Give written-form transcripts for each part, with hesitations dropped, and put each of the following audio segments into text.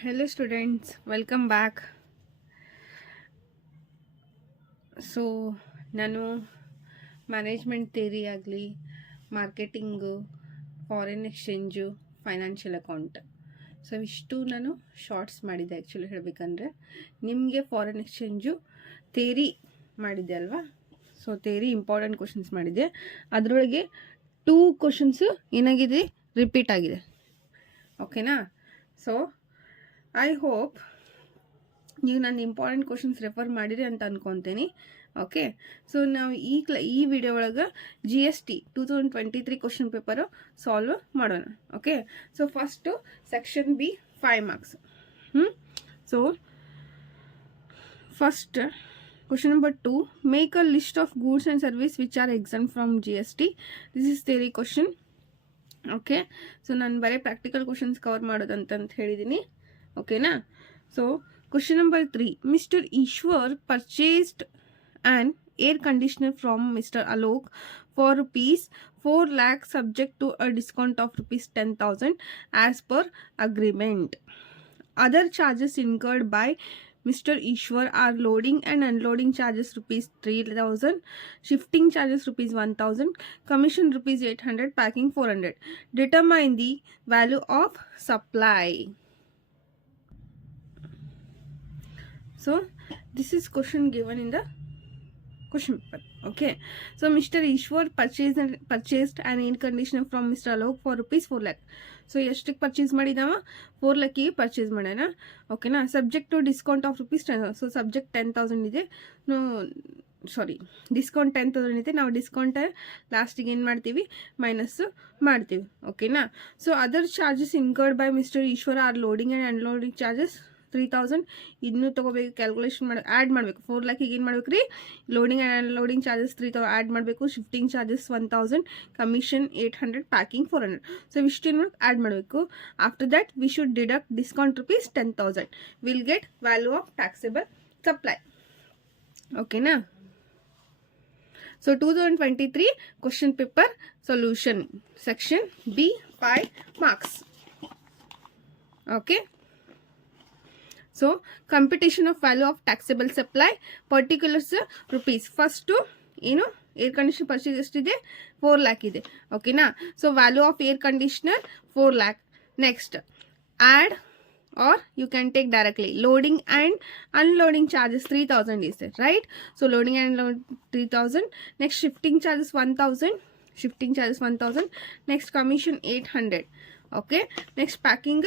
Hello students, welcome back. So ನಾನು management theory ಆಗಲಿ, marketing, foreign exchange, financial account, so ಇಷ್ಟು ನಾನು shorts ಮಾಡಿದ್ದೆ. ಆ್ಯಕ್ಚುಲಿ ಹೇಳಬೇಕಂದ್ರೆ ನಿಮಗೆ ಫಾರಿನ್ ಎಕ್ಸ್ಚೇಂಜು ಥಿಯರಿ ಮಾಡಿದ್ದೆ ಅಲ್ವಾ. ಸೊ ಥಿಯರಿ ಇಂಪಾರ್ಟೆಂಟ್ ಕ್ವಶನ್ಸ್ ಮಾಡಿದ್ದೆ. ಅದರೊಳಗೆ 2 ಕ್ವಶನ್ಸು ಏನಾಗಿದೆ, ರಿಪೀಟ್ ಆಗಿದೆ. ಓಕೆನಾ? ಸೊ ಐ ಹೋಪ್ ನೀವು ನಾನು ಇಂಪಾರ್ಟೆಂಟ್ ಕ್ವಶನ್ಸ್ ರೆಫರ್ ಮಾಡಿರಿ ಅಂತ ಅಂದ್ಕೊತೀನಿ. ಓಕೆ, ಸೊ ನಾವು ಈ ವಿಡಿಯೋ ಒಳಗೆ GST 2023 ಕ್ವಶನ್ ಪೇಪರು ಸಾಲ್ವ್ ಮಾಡೋಣ. Okay, so first section B 5 marks. So first question number 2, make a list of goods and service which are exam from GST. This is theory question. Okay, so ನಾನು ಬರೀ practical questions cover ಮಾಡೋದಂತ ಹೇಳಿದ್ದೀನಿ. ಓಕೆನಾ? So question number 3, Mr. Ishwar purchased an air conditioner from Mr. Alok for rupees 4 lakh subject to a discount of rupees 10,000 as per agreement. Other charges incurred by Mr. Ishwar are loading and unloading charges rupees 3,000, shifting charges rupees 1,000, commission rupees 800, packing 400. Determine the value of supply. So this is question given in the question paper. Okay, so Mr. Ishwar purchased an air conditioner from Mr. Alok for rupees 4 lakh. So ಎಷ್ಟಕ್ಕೆ purchase ಮಾಡಿದಾವ? 4 ಲಕ್ಕಿಗೆ purchase ಮಾಡೋಣ. ಓಕೆನಾ? Subject to discount of rupees 10,000. So subject 10,000 ಇದೆ, discount 10,000 ಇದೆ. ನಾವು discount ಲಾಸ್ಟಿಗೆ ಏನು ಮಾಡ್ತೀವಿ, ಮೈನಸ್ಸು ಮಾಡ್ತೀವಿ. ಓಕೆನಾ? So other charges incurred by mister Ishwara or loading and unloading charges 3,000. ಇದನ್ನು ತೊಗೋಬೇಕು, ಕ್ಯಾಲ್ಕುಲೇಷನ್ ಮಾಡಿ ಆ್ಯಡ್ ಮಾಡಬೇಕು. 4 ಲಕ್ಕಿಗೆ ಏನು ಮಾಡ್ಬೇಕು ರೀ, loading and unloading charges 3,000 add ಮಾಡಬೇಕು, shifting charges 1,000, commission 800, packing 400. So ಇಷ್ಟೇನು ಆ್ಯಡ್ ಮಾಡಬೇಕು. After that we should deduct discount rupees 10,000. Will get value of taxable supply. ಓಕೆನಾ? So 2023 question paper solution section B 5 marks. Okay, so computation of value of taxable supply, particulars rupees. First ಏನು, air conditioner purchase ಎಷ್ಟಿದೆ, 4 lakh ಇದೆ. ಓಕೆನಾ? So value of air conditioner 4 lakh. Next add or you can take directly loading and unloading charges 3,000 is there, right? So loading and unloading 3,000. Next shifting charges 1,000, shifting charges 1,000. Next commission 800. Okay, next packing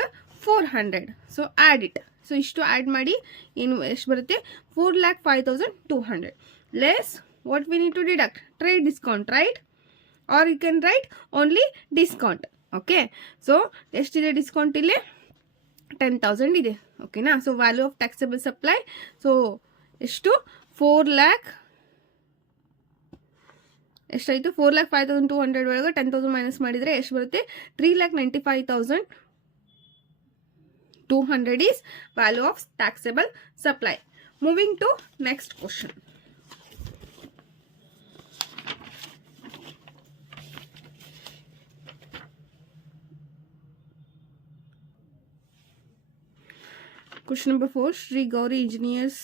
400. So add it. So ishtu add ಮಾಡಿ ಏನು ಎಷ್ಟು ಬರುತ್ತೆ, 4,05,200 less what we need to deduct, trade discount, right? Or you can write only discount. Okay, so ಎಷ್ಟಿದೆ discount ಇಲ್ಲಿ, 10,000 ಇದೆ. ಓಕೆನಾ? So value of taxable supply, so ಎಷ್ಟು, 4 lakh ಎಷ್ಟಾಯಿತು, 4,05,200 ಒಳಗೆ 10,000 ಮೈನಸ್ ಮಾಡಿದರೆ ಎಷ್ಟು ಬರುತ್ತೆ, 3,95,200 is value of taxable supply. Moving to next question. Question number 4, Sri Gauri Engineers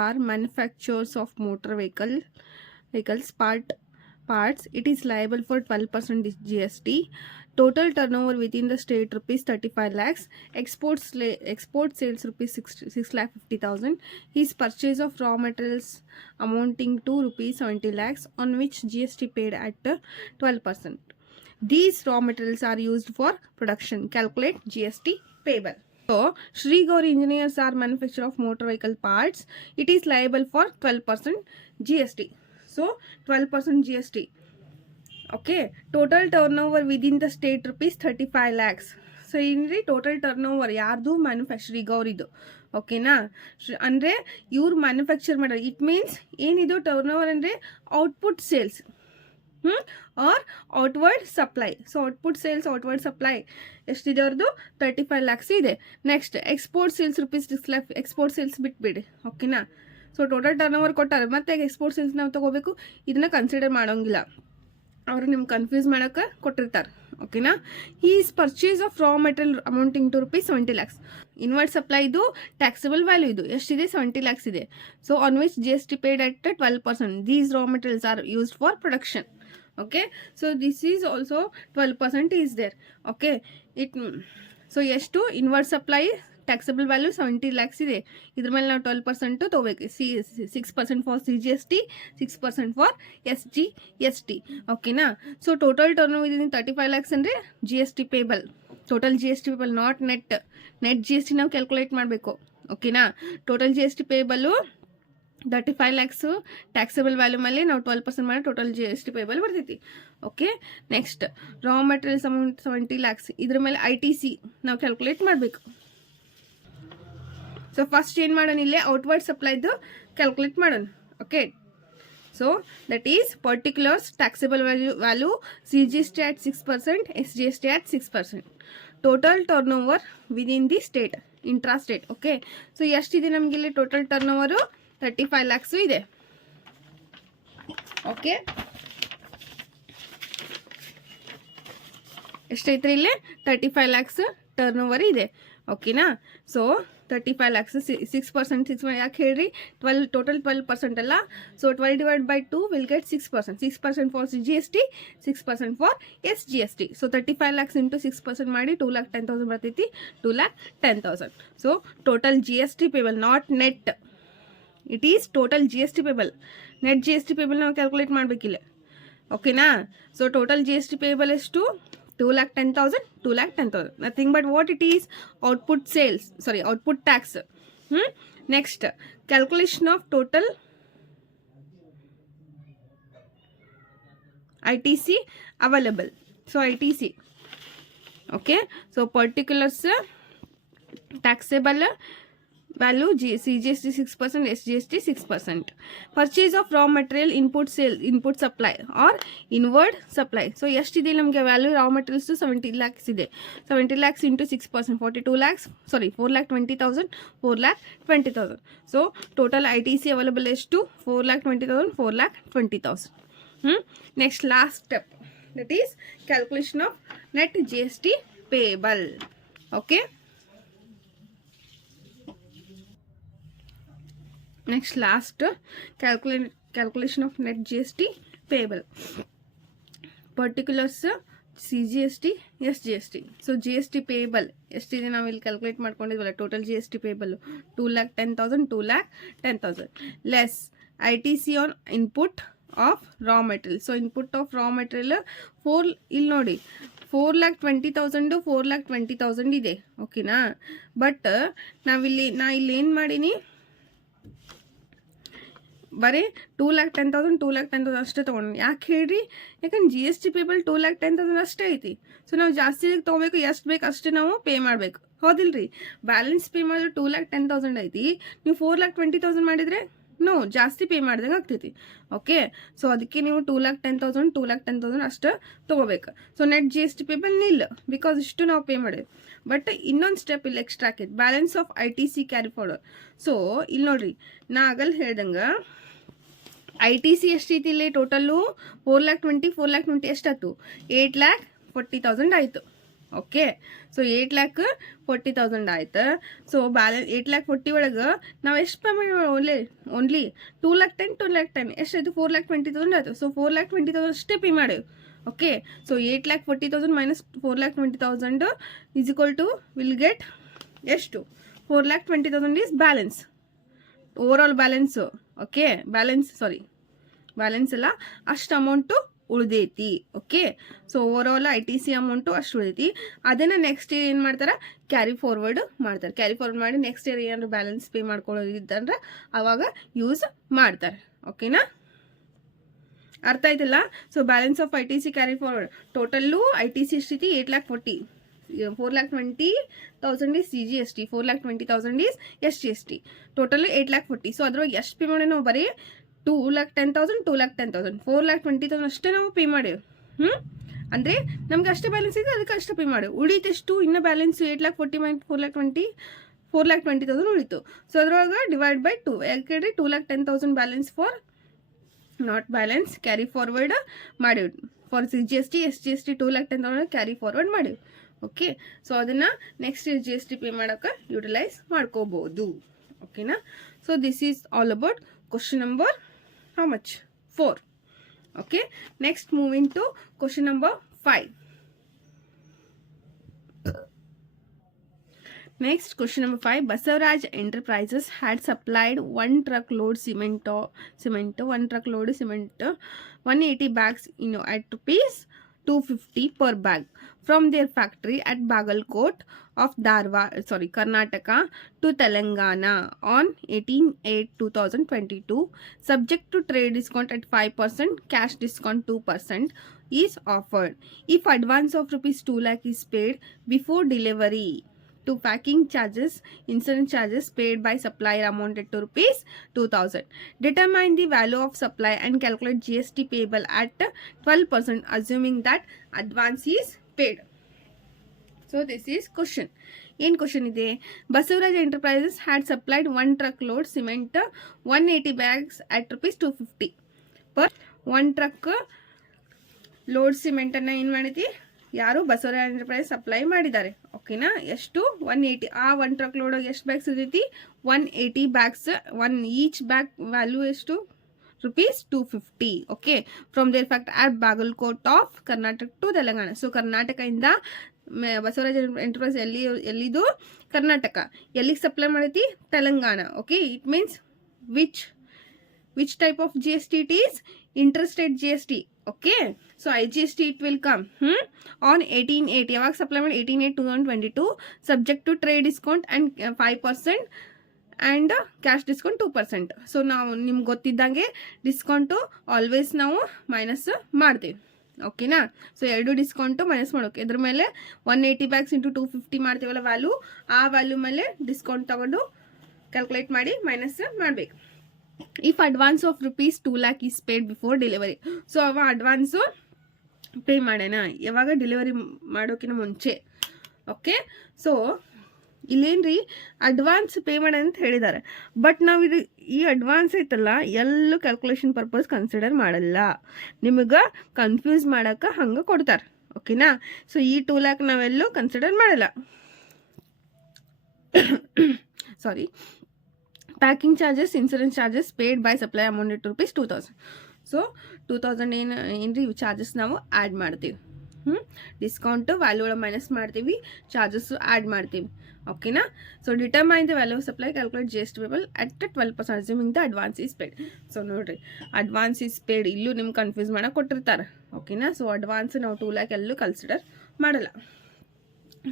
are manufacturers of motor vehicles parts. It is liable for 12% GST. Total turnover within the state rupees 35 lakhs. Export sales rupees 6,50,000. His purchase of raw materials amounting to rupees 70 lakhs, on which GST paid at 12%. These raw materials are used for production. Calculate GST payable. So, Sri Gauri Engineers are manufacturer of motor vehicle parts. It is liable for 12% GST. So, 12% GST. Okay, total turnover within the state rupees 35 lakhs. So ಏನ್ರಿ total turn ಯಾರ್ದು, manufacturer ಗೌರಿದು. ಓಕೆನಾ? ಅಂದರೆ ಇವ್ರು manufacture ಮಾಡೋದು. It means ಏನಿದು turnover ಅಂದರೆ output sales or outward supply. So output sales, outward supply ಎಷ್ಟಿದೆ ಅವ್ರದ್ದು, 35 lakhs ಇದೆ. Next export sales rupees 6 lakh. Export sales ಬಿಟ್ಬಿಡಿ. ಓಕೆನಾ? ಸೊ ಟೋಟಲ್ ಟರ್ನ್ ಓವರ್ ಕೊಟ್ಟಾರೆ, ಮತ್ತೆ ಎಕ್ಸ್ಪೋರ್ಟ್ ಸೇಲ್ಸ್ ನಾವು ತೊಗೋಬೇಕು, ಇದನ್ನ ಕನ್ಸಿಡರ್ ಮಾಡೋಂಗಿಲ್ಲ. ಅವರು ನಿಮ್ಗೆ ಕನ್ಫ್ಯೂಸ್ ಮಾಡೋಕ್ಕೆ ಕೊಟ್ಟಿರ್ತಾರೆ. ಓಕೆನಾ. Is purchase of raw material amounting to rupees 70 lakhs. Inward supply ಇದು ಟ್ಯಾಕ್ಸಬಲ್ ವ್ಯಾಲ್ಯೂ ಇದು ಎಷ್ಟಿದೆ 70 lakhs ಇದೆ. So on which GST paid at 12%. These raw materials are used for production. Okay. So this is also 12% is there. Okay. So ಎಷ್ಟು inward supply taxable value 70 lakhs ಇದೆ. ಇದ್ರ ಮೇಲೆ ನಾವು 12% ತೊಗೋಬೇಕು. 6% ಫಾರ್ CGST, 6% ಫಾರ್ SGST. ಓಕೆನಾ. So total turn over ಇದೀನಿ 35 lakhs ಅಂದರೆ GST payable. Total GST payable, not net GST ನಾವು ಕ್ಯಾಲ್ಕುಲೇಟ್ ಮಾಡಬೇಕು. ಓಕೆನಾ. Total GST ಪೇಬಲ್ಲು 35 lakhs, taxable value ಮೇಲೆ ನಾವು 12% ಮಾಡಿ ಟೋಟಲ್ GST ಪೇಬಲ್ ಬರ್ತೈತಿ. Okay. Next raw materials amount 70 lakhs, ಇದ್ರ ಮೇಲೆ ITC ನಾವು ಕ್ಯಾಲ್ಕುಲೇಟ್ ಮಾಡಬೇಕು. ಸೊ ಫಸ್ಟ್ ಏನು ಮಾಡೋಣ, ಇಲ್ಲೇ ಔಟ್ವರ್ಡ್ ಸಪ್ಲೈದು ಕ್ಯಾಲ್ಕುಲೇಟ್ ಮಾಡೋಣ. Okay. So that is particulars taxable value CGST at 6%, SGST at 6%. Total turn over within the state, intra state. Okay. So ಎಷ್ಟಿದೆ ನಮಗೆ ಇಲ್ಲಿ ಟೋಟಲ್ ಟರ್ನ್ ಓವರು 35 lakhs ಇದೆ. ಓಕೆ. ಎಷ್ಟೈತ್ರಿ ಇಲ್ಲಿ 35 lakhs ಟರ್ನ್ ಓವರ್ ಇದೆ. ಓಕೆನಾ. So 35 lakhs 6% ಯಾಕೆ ಹೇಳ್ರಿ, 12 ಟೋಟಲ್ 12% ಅಲ್ಲ. So 12 divided by 2 will get 6%. 6% for GST, 6% for SGST. So 35 lakhs into 6% ಮಾಡಿ 2,10,000 ಬರ್ತೈತಿ. 2,10,000. So total GST payable, not net. It is total GST payable. Net GST payable ನಾವು calculate ಮಾಡಬೇಕಿಲ್ಲ. ಓಕೆನಾ. ಸೊ ಟೋಟಲ್ GST ಪೇಬಲ್ ಎಷ್ಟು 2,10,000, 2,10,000. Nothing but what it is, output sales, sorry, output tax. Next, calculation of total ITC available. So ITC. Okay. So particulars taxable value CGST 6%, SGST 6%. Purchase of raw material input sale, input supply or inward supply. So ಎಷ್ಟಿದೆ ನಮಗೆ value raw materials 70 lakhs ಇದೆ. 70 lakhs into 6%, 42 lakhs, sorry 4,20,000, 4,20,000. So total ITC available ಎಷ್ಟು 4,20,000, 4,20,000. Next last step, that is calculation of net GST payable. Okay. Next last calculation of net GST payable. Particulars CGST, SGST. So GST payable ಎಷ್ಟಿದೆ ನಾವು ಇಲ್ಲಿ calculate ಮಾಡ್ಕೊಂಡಿದ್ವಲ್ಲ, total GST payable 2,10,000, 2,10,000 less ITC on input of raw material. So input of raw material 4, ಇಲ್ಲಿ ನೋಡಿ 4,20,000, 4,20,000 ಇದೆ. ಓಕೆನಾ. But ನಾ ಇಲ್ಲಿ ಏನು ಮಾಡೀನಿ, ಬರೀ 2,10,000, 2,10,000 ಅಷ್ಟೇ ತೊಗೊಂಡು. ಯಾಕೆ ಹೇಳ್ರಿ, ಯಾಕಂದ್ರೆ GST ಪೇಬಲ್ 2,10,000 ಅಷ್ಟೇ ಐತಿ. ಸೊ ನಾವು ಜಾಸ್ತಿ ತೊಗೋಬೇಕು, ಎಷ್ಟು ಬೇಕು ಅಷ್ಟೇ ನಾವು ಪೇ ಮಾಡಬೇಕು. ಹೌದಿಲ್ರಿ. ಬ್ಯಾಲೆನ್ಸ್ ಪೇ ಮಾಡಿದ್ರೆ 2,10,000 ಐತಿ, ನೀವು 4,20,000 ಮಾಡಿದರೆ ನೋ, ಜಾಸ್ತಿ ಪೇ ಮಾಡ್ದಂಗೆ ಆಗ್ತೈತಿ. ಓಕೆ. ಸೊ ಅದಕ್ಕೆ ನೀವು 2,10,000, 2,10,000 ಅಷ್ಟು ತೊಗೋಬೇಕು. So net GST payable nil, because ಇಷ್ಟು ನಾವು ಪೇ ಮಾಡೇವಿ. ಬಟ್ ಇನ್ನೊಂದು ಸ್ಟೆಪ್ ಇಲ್ಲಿ ಎಕ್ಸ್ಟ್ರಾ ಆಕೈತಿ, balance of ITC carry forward. So ಇಲ್ಲಿ ನೋಡ್ರಿ, ನಾ ಆಗಲ್ಲಿ ಹೇಳ್ದಂಗೆ ITC ಎಷ್ಟೈತಿ ಇಲ್ಲಿ ಟೋಟಲ್ಲು 4,20,000, 4,20,000 ಎಷ್ಟಾಯ್ತು 8,40,000 ಆಯಿತು. ಓಕೆ. ಸೊ 8,40,000 ಆಯ್ತು. ಸೊ ಬ್ಯಾಲೆನ್ಸ್ 8,40,000 ಒಳಗೆ ನಾವು ಎಷ್ಟು ಪೇ ಮಾಡಿ ಓನ್ಲಿ 2,10,000, 2,10,000 ಎಷ್ಟಾಯ್ತು 4,20,000 ಆಯಿತು. ಸೊ 4,20,000 ಅಷ್ಟೇ ಪೇ ಮಾಡೇವು. Okay. So 8,40,000 minus 4,20,000 is equal to will get ಎಷ್ಟು 4,20,000 is balance, over all balance. Okay. Balance ಎಲ್ಲ ಅಷ್ಟು ಅಮೌಂಟು ಉಳಿದೈತಿ. Okay. So over all ITC amount ಅಷ್ಟು ಉಳಿದೈತಿ. ಅದನ್ನು ನೆಕ್ಸ್ಟ್ ಇಯರ್ ಏನು ಮಾಡ್ತಾರೆ, ಕ್ಯಾರಿ ಫಾರ್ವರ್ಡ್ ಮಾಡ್ತಾರೆ. ಕ್ಯಾರಿ ಫಾರ್ವರ್ಡ್ ಮಾಡಿ ನೆಕ್ಸ್ಟ್ ಇಯರ್ ಏನಾದ್ರು ಬ್ಯಾಲೆನ್ಸ್ ಪೇ ಮಾಡ್ಕೊಳ್ಳೋದಿದ್ದಂದ್ರೆ ಅವಾಗ ಯೂಸ್ ಮಾಡ್ತಾರೆ. ಓಕೆನಾ. ಅರ್ಥ ಆಯ್ತಲ್ಲ. So balance of ITC carry forward total ITC ಎಷ್ಟೈತಿ 8,40,000, 4,20,000 is CGST, 4,20,000 is SGST. Total 8,40,000. So ಅದ್ರೊಳಗೆ ಎಷ್ಟು ಪೇ ಮಾಡಿ ನಾವು ಬರೀ 2,10,000, 2,10,000, 4,20,000 ಅಷ್ಟೇ ನಾವು ಪೇ ಮಾಡೇವು. ಅಂದರೆ ನಮ್ಗೆ ಅಷ್ಟೇ ಬ್ಯಾಲೆನ್ಸ್ ಇದೆ, ಅದಕ್ಕೆ ಅಷ್ಟೇ ಪೇ ಮಾಡೇವು. ಉಳಿತೆಷ್ಟು ಇನ್ನೂ ಬ್ಯಾಲೆನ್ಸ್ 8,40,000 ಮೈನಸ್ 4,20,000 ಉಳಿತು. ಸೊ ಅದ್ರೊಳಗೆ ಡಿವೈಡ್ ಬೈ 2, ಯಾಕೆ 2,10,000 balance for not balance carry forward ಮಾಡೇವಿ. For GST SGST 2,10,000 carry forward ಮಾಡಿವಿ. ಓಕೆ, ಸೊ ಅದನ್ನು ನೆಕ್ಸ್ಟ್ GST ಪೇ ಮಾಡೋಕ್ಕೆ ಯುಟಿಲೈಸ್ ಮಾಡ್ಕೋಬೋದು. ಓಕೆನಾ? So this is all about question number how much 4. Okay, next moving to question number 5. Next, question number 5. Basavaraj Enterprises had supplied 1 truckload cement, 180 bags at rupees 250 per bag from their factory at Bagalkot of Karnataka to Telangana on 18/8/2022, subject to trade discount at 5%, cash discount 2% is offered. If advance of rupees 2 lakh is paid before delivery, to packing charges, insurance charges paid by supplier amounted to rupees 2,000. Determine the value of supply and calculate GST payable at 12%, assuming that advance is paid. So this is question. In question ide, Basavaraj Enterprises had supplied 1 truckload cement, 180 bags at rupees 250 per 1 truck load cement ಅನ್ನ ಏನು ಮಾಡಿತಿ ಯಾರು Basavaraj enterprise supply ಮಾಡಿದ್ದಾರೆ. ಓಕೆನಾ? ಎಷ್ಟು 180, ಆ 1 truck ಲೋಡಾಗಿ ಎಷ್ಟು bags ಇರ್ತೈತಿ 180 bags. Each bag value ಎಷ್ಟು rupees 250. Okay, from their fact at Bagalkot of Karnataka to Telangana. So ಕರ್ನಾಟಕದಿಂದ ಬಸವರಾಜ್ ಎಂಟರ್ಪ್ರೈಸ್ ಎಲ್ಲಿದು ಕರ್ನಾಟಕ, ಎಲ್ಲಿಗೆ ಸಪ್ಲೈ ಮಾಡೈತಿ Telangana. Okay, it means which type of GST it is? Interstate GST. Okay, so IGST it will come on 18/8. ಯಾವಾಗ supply ಮಾಡಿ 18/8/2022, subject to trade discount and 5% and cash discount 2%. So ನಾವು ನಿಮ್ಗೆ ಗೊತ್ತಿದ್ದಂಗೆ discount always ನಾವು minus ಮಾಡ್ತೀವಿ. ಓಕೆನಾ? So 2 discount minus ಮಾಡೋಕೆ ಇದ್ರ ಮೇಲೆ 180 ಬ್ಯಾಗ್ಸ್ ಇಂಟು 250 ಮಾಡ್ತೀವಲ್ಲ ವ್ಯಾಲ್ಯೂ, ಆ ವ್ಯಾಲ್ಯೂ ಮೇಲೆ ಡಿಸ್ಕೌಂಟ್ ತಗೊಂಡು ಕ್ಯಾಲ್ಕುಲೇಟ್ ಮಾಡಿ ಮೈನಸ್ ಮಾಡಬೇಕು. If advance of rupees 2 lakh is paid before delivery. So ಅವ ಅಡ್ವಾನ್ಸು ಪೇ ಮಾಡೋಣ ಯಾವಾಗ ಡೆಲಿವರಿ ಮಾಡೋಕ್ಕಿಂತ ಮುಂಚೆ. ಓಕೆ, ಸೊ ಇಲ್ಲೇನ್ರಿ ಅಡ್ವಾನ್ಸ್ ಪೇ ಮಾಡೋಣ ಅಂತ ಹೇಳಿದ್ದಾರೆ. ಬಟ್ ನಾವು ಈ ಅಡ್ವಾನ್ಸ್ ಐತಲ್ಲ ಎಲ್ಲೂ ಕ್ಯಾಲ್ಕುಲೇಷನ್ ಪರ್ಪಸ್ ಕನ್ಸಿಡರ್ ಮಾಡಲ್ಲ, ನಿಮಗೆ ಕನ್ಫ್ಯೂಸ್ ಮಾಡೋಕೆ ಹಂಗೆ ಕೊಡ್ತಾರೆ. ಓಕೆನಾ? ಸೊ ಈ 2 lakh ನಾವೆಲ್ಲೂ ಕನ್ಸಿಡರ್ ಮಾಡಲ್ಲ. Sorry, packing charges, insurance charges paid by supply amounted to rupees 2,000. So 2,000 ಏನ್ರಿ ಚಾರ್ಜಸ್ ನಾವು ಆ್ಯಡ್ ಮಾಡ್ತೀವಿ. ಡಿಸ್ಕೌಂಟು ವ್ಯಾಲ್ಯೂ ಒಳಗೆ ಮೈನಸ್ ಮಾಡ್ತೀವಿ, ಚಾರ್ಜಸ್ಸು ಆ್ಯಡ್ ಮಾಡ್ತೀವಿ. ಓಕೆನಾ? So determine the value of supply, calculate GST payable at 12%, assuming the advance is paid. So ನೋಡಿರಿ, advance is paid ಇಲ್ಲೂ ನಿಮ್ಗೆ ಕನ್ಫ್ಯೂಸ್ ಮಾಡೋಕೆ ಕೊಟ್ಟಿರ್ತಾರೆ. ಓಕೆನಾ? ಸೊ ಅಡ್ವಾನ್ಸ್ ನಾವು 2 lakh ಎಲ್ಲೂ ಕನ್ಸಿಡರ್ ಮಾಡಲ್ಲ.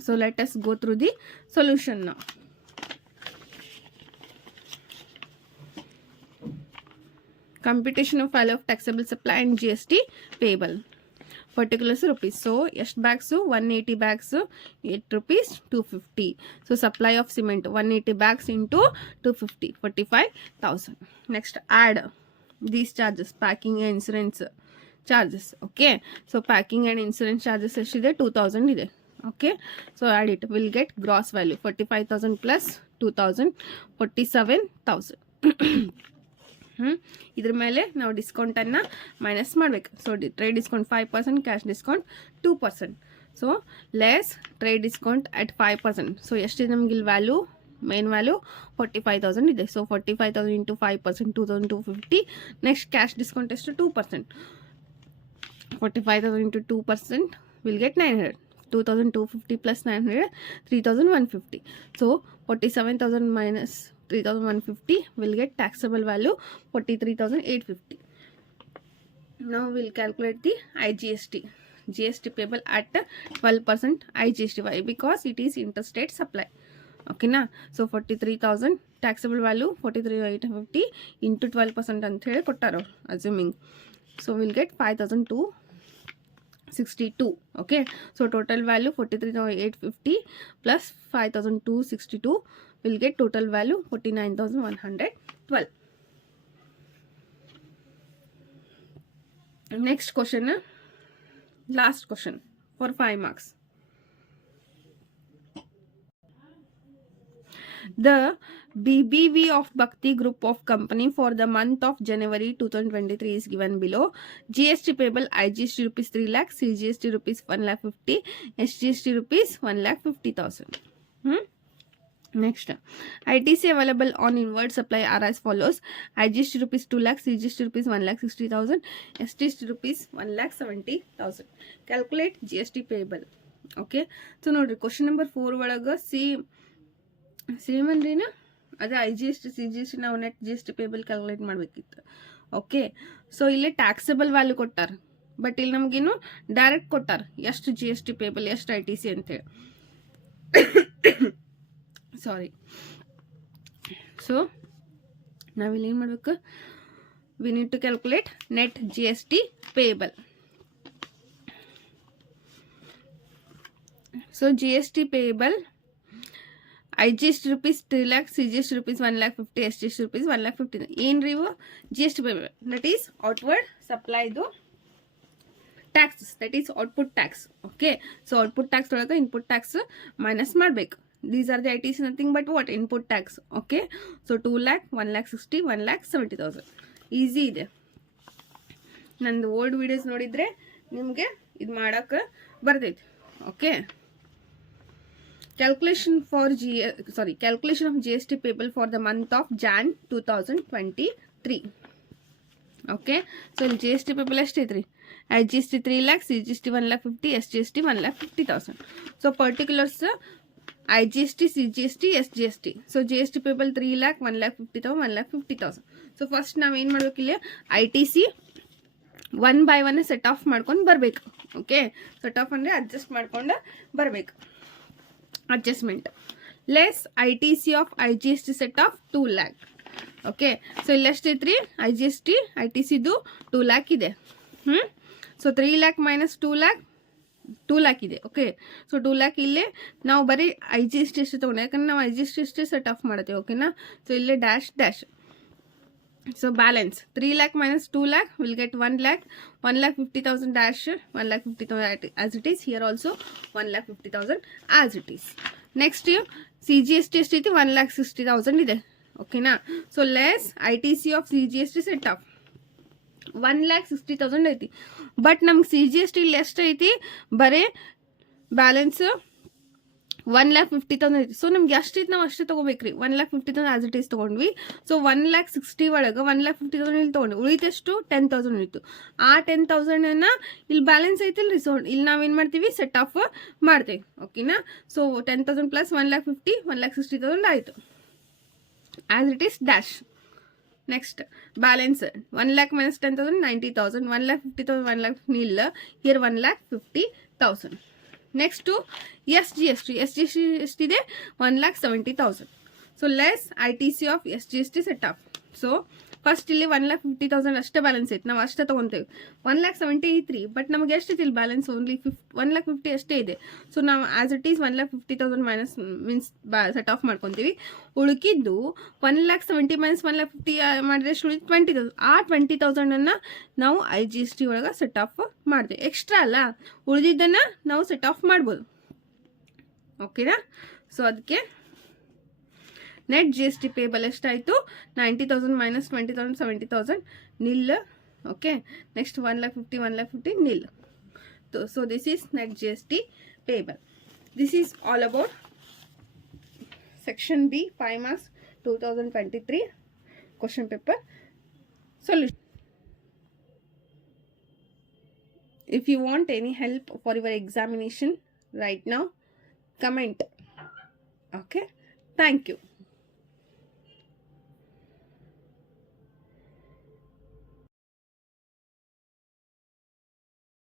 So let us go through the solution ನಾವು. Computation of value of taxable supply and GST payable. Particulars rupees. So ಎಷ್ಟು bags 180 bags 8 rupees 250. So supply of cement 180 bags into 250 45,000. Next add these charges, packing and insurance charges. Okay, so packing and insurance charges ಎಷ್ಟಿದೆ 2,000 ಇದೆ. Okay, so add it will get gross value 45,000 plus 2,000 47,000. ಇದ್ರ ಮೇಲೆ ನಾವು ಡಿಸ್ಕೌಂಟನ್ನು minus ಮಾಡಬೇಕು. So trade discount 5%, cash discount 2%. So less trade discount at 5%. So ಎಷ್ಟಿದೆ ನಮ್ಗೆ ಇಲ್ಲಿ ವ್ಯಾಲ್ಯೂ, ಮೇನ್ ವ್ಯಾಲ್ಯೂ 45,000 ಇದೆ. So 45,000 into 5% 2,250. Next cash discount ಎಷ್ಟು 2%. 45,000 into 2% will get 900. 2,250 plus 900 3,150. So 47,000 minus 3,150 will get taxable value 43,850. Now we'll calculate the IGST. GST payable at 12% IGST. Why? Because it is interstate supply. Okay na? So 43,000 taxable value 43,850 into 12% ಅಂತ ಹೇಳಿ ಕೊಟ್ಟಾರ assuming. So we'll get 5,262. Okay, so total value 43,850 plus 5,262 will get total value 49,112. Next question, last question for 5 marks. The BBV of Bhakti Group of Company for the month of January 2023 is given below. GST payable IGST rupees 3 lakh, CGST rupees 1 lakh 50, SGST rupees 1 lakh 50,000. Next, ITC available on inward supply are as follows. IGST rupees 2 lakh, CGST rupees 1 lakh 60,000, SGST rupees 1 lakh 70,000. Calculate GST payable. Okay, so ನೋಡ್ರಿ question number 4 ಒಳಗೆ same ಅಂದ್ರಿನ ಅದೇ IGST CGST ನಾವು net GST payable calculate ಮಾಡಬೇಕಿತ್ತು. Okay, so ಇಲ್ಲಿ taxable value ಕೊಟ್ಟಾರ, but ಇಲ್ಲಿ ನಮಗೇನು direct ಕೊಟ್ಟಾರ ಎಷ್ಟು GST ಪೇಬಲ್ ಎಷ್ಟು ITC ಅಂತೇಳಿ. ಸಾರಿ. ಸೊ ನಾವಿಲ್ಲಿ ಏನು ಮಾಡಬೇಕು, we need to calculate net GST payable. So GST payable IGST rupees 3 lakh, CGST rupees 1 lakh 50, SGST rupees 1 lakh 50. ಏನು ಇವು GST payable, that is outward supply taxes, that is output tax. Okay, so output tax ಒಳಗೆ input tax minus ಮಾಡಬೇಕು. These are the ITC, nothing but what? Input tax. Okay, so 2 lakh, 1 lakh 60, 1 lakh 70,000. Easy ಇದೆ. ನಂದು old videos ನೋಡಿದರೆ ನಿಮಗೆ ಇದು ಮಾಡೋಕ್ಕೆ ಬರ್ತೈತಿ. Okay, calculation of GST payable for the month of Jan 2023. Okay, so GST payable ಎಷ್ಟೈತ್ರಿ? IGST 3 lakh, CGST 1 lakh 50, SGST 1 lakh 50,000. So particulars IGST, CGST, SGST. So GST payable 3 lakh, 1 lakh 50,000, 1 lakh 50,000. So first ನಾವು ಏನು ಮಾಡಬೇಕಿಲ್ಲ, ITC 1 by 1 set of ಮಾಡ್ಕೊಂಡು ಬರಬೇಕು. Okay, set of ಅಂದರೆ adjust ಮಾಡ್ಕೊಂಡು ಬರಬೇಕು. Adjustment less ITC of IGST set of 2 lakh. Okay, so ಇಲ್ಲಿ ಎಷ್ಟೈತ್ರಿ IGST ITCದು 2 lakh ಇದೆ. ಸೊ 3 lakh ಮೈನಸ್ 2 lakh ಇದೆ. ಓಕೆ, ಸೊ 2 lakh ಇಲ್ಲೇ ನಾವು ಬರೀ IGST ಎಷ್ಟು ತೊಗೊಂಡು, ಯಾಕಂದ್ರೆ ನಾವು IGST ಅಷ್ಟೇ ಸೆಟ್ ಆಫ್ ಮಾಡ್ತೇವೆ. ಓಕೆನಾ, ಸೊ ಇಲ್ಲೇ dash dash. So balance 3 lakh minus 2 lakh will get 1 lakh, 1 lakh 50,000 dash 1 lakh 50,000 as it is. Here also 1 lakh 50,000 as it is. Next year CGST ಎಷ್ಟೈತಿ 1 lakh 60,000 ಇದೆ. ಓಕೆನಾ, so less ITC of CGST set of 1 lakh 60,000 ಐತಿ. But ನಮ್ಗೆ CGST ಇಲ್ಲಿ ಎಷ್ಟೈತಿ, ಬರೇ balance 1 lakh 50,000 ಐತಿ. So ನಮ್ಗೆ ಎಷ್ಟೈತಿ ನಾವು ಅಷ್ಟೇ ತೊಗೋಬೇಕ್ರಿ. 1 lakh 50,000 ಆಸ್ ಇಟ್ ಈಸ್ ತೊಗೊಂಡ್ವಿ. ಸೊ 1 lakh 60 ಒಳಗೆ 1 lakh 50,000 ಇಲ್ಲಿ ತೊಗೊಂಡು ಉಳಿತಷ್ಟು 10,000 ಉಳಿತು. ಆ 10,000 ಇಲ್ಲಿ ಬ್ಯಾಲೆನ್ಸ್ ಐತಿಲ್ರಿ. ಸೊ ಇಲ್ಲಿ ನಾವೇನು ಮಾಡ್ತೀವಿ, ಸೆಟ್ ಆಫ್ ಮಾಡ್ತೇವೆ. ಓಕೆನಾ, ಸೊ 10,000 ಪ್ಲಸ್ 1 lakh 50, 1 lakh 60,000 ಆಯಿತು. As it is dash. Next balance 1 lakh minus 10,000 90,000, 1 lakh 50,000 1 lakh nil. Here 1 lakh 50,000. Next SGST ಎಷ್ಟಿದೆ 1 lakh 70,000. So less ITC of SGST set off. So first ಇಲ್ಲಿ 1 lakh 50,000 ಅಷ್ಟೇ balance ಐತೆ, ನಾವು ಅಷ್ಟೇ ತೊಗೊತೇವೆ. 1 lakh 70 ಐತ್ರಿ, but ನಮಗೆ ಎಷ್ಟೈತಿ ಇಲ್ಲಿ ಬ್ಯಾಲೆನ್ಸ್ ಓನ್ಲಿ 1 lakh 50 ಅಷ್ಟೇ ಇದೆ. ಸೊ ನಾವು as it is 1 lakh 50,000 minus means set of ಮಾಡ್ಕೊತೀವಿ. ಉಳುಕಿದ್ದು 1 lakh 70 ಮೈನಸ್ 1 lakh 50 ಮಾಡಿದ್ರೆ ಎಷ್ಟು ಉಳಿದು 20,000. ಆ 20,000 ನಾವು IGST ಒಳಗೆ ಸೆಟ್ ಆಫ್ ಮಾಡ್ತೀವಿ. ಎಕ್ಸ್ಟ್ರಾ ಅಲ್ಲ, ಉಳಿದಿದ್ದನ್ನು ನಾವು ಸೆಟ್ ಆಫ್ ಮಾಡ್ಬೋದು. ಓಕೆನಾ, ಸೊ ಅದಕ್ಕೆ ನೆಟ್ GST ಪೇಬಲ್ ಎಷ್ಟಾಯಿತು 90,000 minus 20,000 70,000 nil. Okay, next 1 lakh 50 1 lakh 50 nil. So this is net GST payable. This is all about section B 5 marks 2023 question paper solution. If you want any help for your examination right now, comment. Okay, thank you.